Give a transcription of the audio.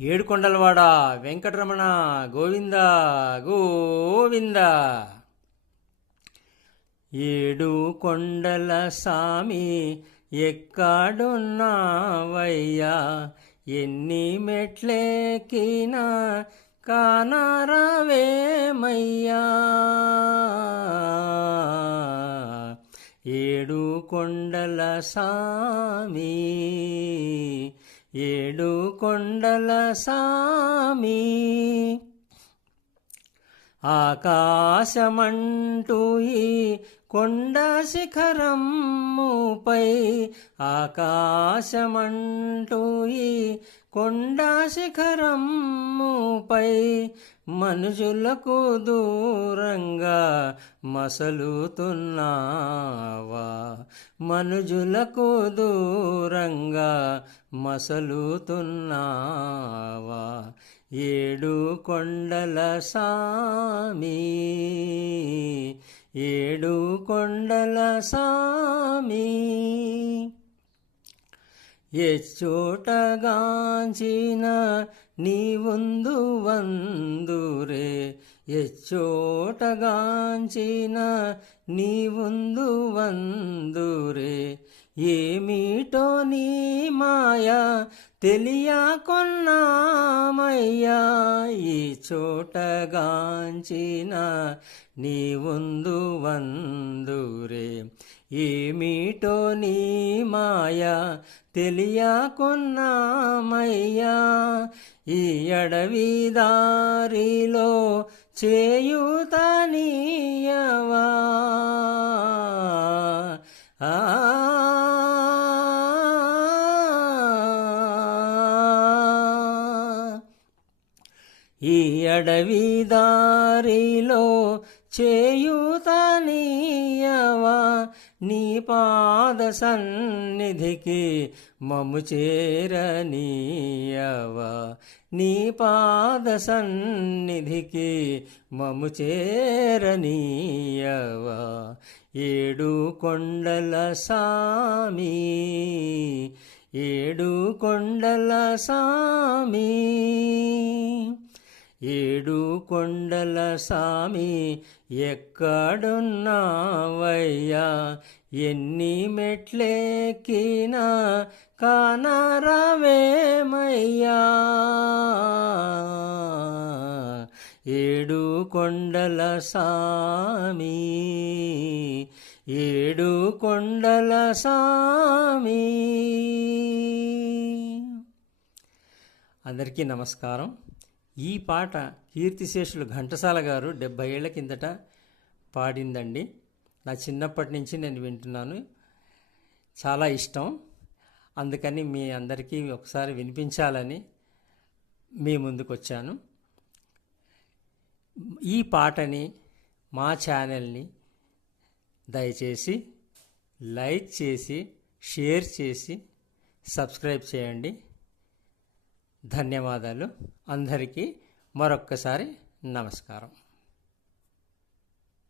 ఏడుకొండలవాడ వెంకటరమణ గోవింద గోవింద. ఏడు కొండల సామి ఎక్కడున్నావయ్యా? ఎన్ని మెట్లెక్కినా కానారావేమయ్యా? ఏడు కొండల సామి ఏడు కొండల సామి. ఆకాశమంటూ ఈ కొండ శిఖరముపై ఆకాశమంటూ ఈ కొండ శిఖరముపై మనుషులకు దూరంగా మసలుతున్నావా? మనుషులకు దూరంగా మసలుతున్నావా? ఏడు కొండల సామీ ఏడు కొండల సామి. ఎచ్చోటగాంచిన నీవుందు వందురే. ఎచ్చోటగాంచిన నీవుందు వందురే. ఏమిటో నీ మాయా తెలియకొన్నామయ్యా ఈ చోటగాంచిన నీవుందు వందురే. ఏమిటో నీ మాయా తెలియకొన్నామయ్యా ఈ అడవి దారిలో చేయుతనీయవా ఈ అడవి దారిలో చేయుతనీయవా? నీ పాద సన్నిధికి మము చేరనీయవా? నీ పాద సన్నిధికి మము చేరనీయవా? ఏడు కొండల సామి ఏడు కొండల సామి ఏడు కొండల సామి ఎక్కడున్నావయ్యా? ఎన్ని మెట్లెక్కినా కానరవేమయ్యా? ఏడు కొండల సామి ఏడు కొండల సామి. అందరికీ నమస్కారం. ఈ పాట కీర్తిశేషులు ఘంటసాల గారు డెబ్భై ఏళ్ళ కిందట పాడిందండి. నా చిన్నప్పటి నుంచి నేను వింటున్నాను. చాలా ఇష్టం. అందుకని మీ అందరికీ ఒకసారి వినిపించాలని మీ ముందుకు వచ్చాను ఈ పాటని మా ఛానల్ని దయచేసి లైక్ చేసి షేర్ చేసి సబ్స్క్రైబ్ చేయండి. ధన్యవాదాలు. అందరికీ మరొక్కసారి నమస్కారం.